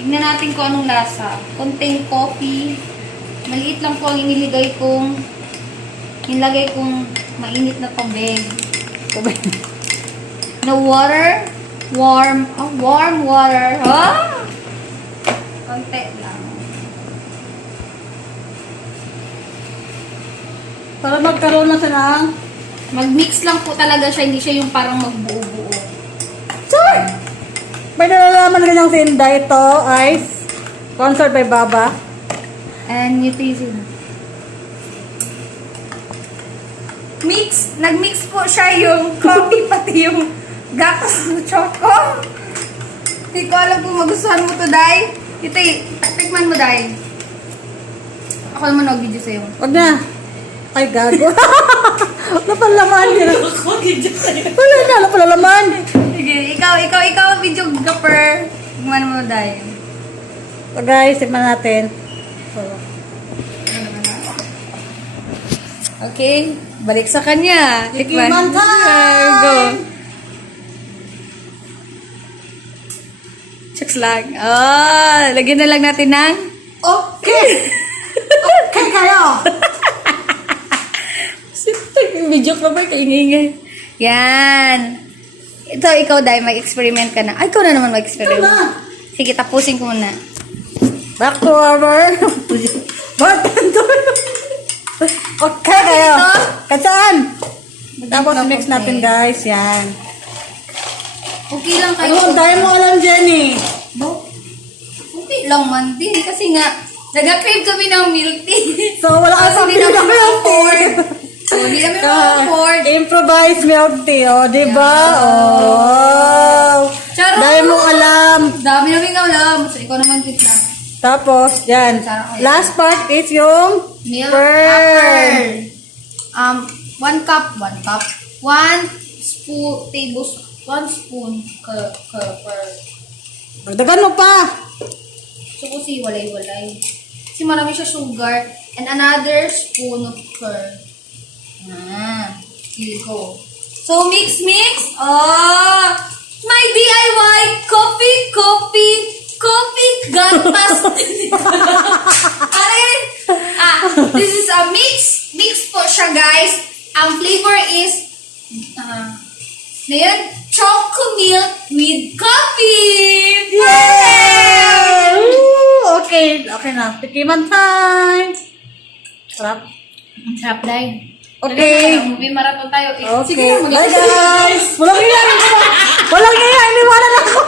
Tignan natin kung anong lasa. Konting coffee. Maliit lang po ang inilagay kong mainit na tubig. Na water. Warm water. Ah! Konti lang. Para magkaroon na siya ng... Mag-mix lang po talaga siya. Hindi siya yung parang magbuo-buo. Sure! May nalalaman kanyang sinda. Ito, ice. Sponsored by Baba. And nutrition. Nag-mix po siya yung coffee pati yung gatas ng choco. Hindi ko alam kung magustuhan mo to, Day. Ito tikman mo, Day. Ako naman nag-video sa'yo. Huwag na. Ay, gago. Wala pala laman. Wala na, wala pala laman. Sige, ikaw video gapper. Tikman mo, Day. So guys, tikman natin. Okay, balik sa kanya. Tikman time! Go. Checks lang. Oh, lagyan na lang natin ng... Okay! Okay kayo! Video ka ba? Kaingingay. Yan. Ito, ikaw, Day, mag-experiment ka na. Ay, ikaw na naman mag-experiment. Ikaw na. Sige, tapusin ko muna. Back to our... Okay kayo. Ito? Katsaan? Tapos Maging mix natin okay. guys. Yan. Okay lang kayo. Ano, dahil mo alam, Jenny. Bo? Okay lang man din. Kasi nga, nag-crave kami ng milk tea. So, wala ka Kasi sa hindi milk namin tea. ma-afford. So, hindi namin ma-afford. Improvised milk tea, oh, diba? Oh. Charot! Dahil mo alam. Dami namin alam. So, ikaw naman din lang. Tapos, yan. Last part is yung Milk pearl. after. 1 cup. 1 spoon per. Dagan mo pa. So, kasi walay-walay. Kasi marami siya sugar. And another spoon of curd. Here you go. So, mix. Oh! My DIY coffee gatas. This is a mix. Mix po siya, guys. Ang flavor is choco milk with coffee. Yay! Woo! Okay na. Tikiman time. Sarap. Ang sarap, Day. Okay. Movie marathon tayo. Okay. Bye guys. Walang iya. Iniwanan ako.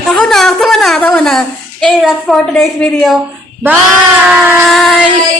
Tama na. Okay, that's for today's video. Bye!